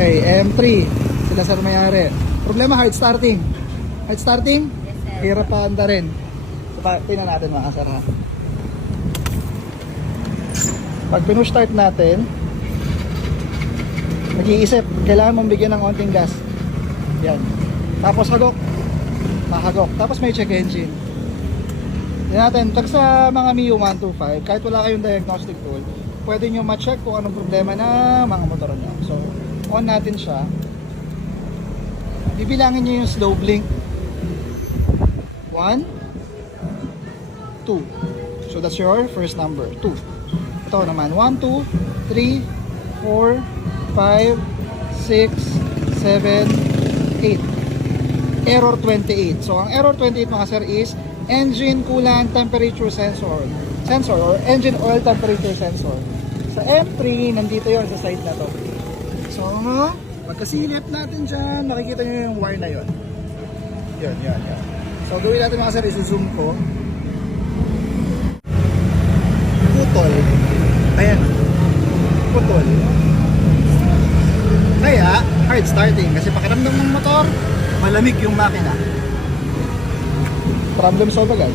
Okay, M3. Sila sir may-ari. Problema, hard starting. Hard starting? Yes, sir. Hirap pa anda rin. So, tingnan natin mga sir ha. Pag pinush-start natin, nag-iisip, kailangan mong bigyan ng onting gas. Yan. Tapos hagok. Mahagok. Tapos may check engine. Yan natin. Pag sa mga Mio 125, kahit wala kayong diagnostic tool, pwede nyo ma-check kung anong problema na mga motor nyo. So, on natin siya. Bibilangin nyo yung slow blink. 1, 2. So, that's your first number. 2. Ito naman. 1, 2, 3, 4, 5, 6, 7, 8. Error 28. So, ang error 28 mga sir is engine coolant temperature sensor or engine oil temperature sensor. Sa M3, nandito yon sa side na to. So, pagkasilip natin dyan, makikita nyo yung wire na yon. Yan. So, gawin natin mga sir, isi-zoom ko. Putol. Ayan. Putol. Kaya, hard starting. Kasi pakiramdam ng motor, malamig yung makina. Problem solved agad.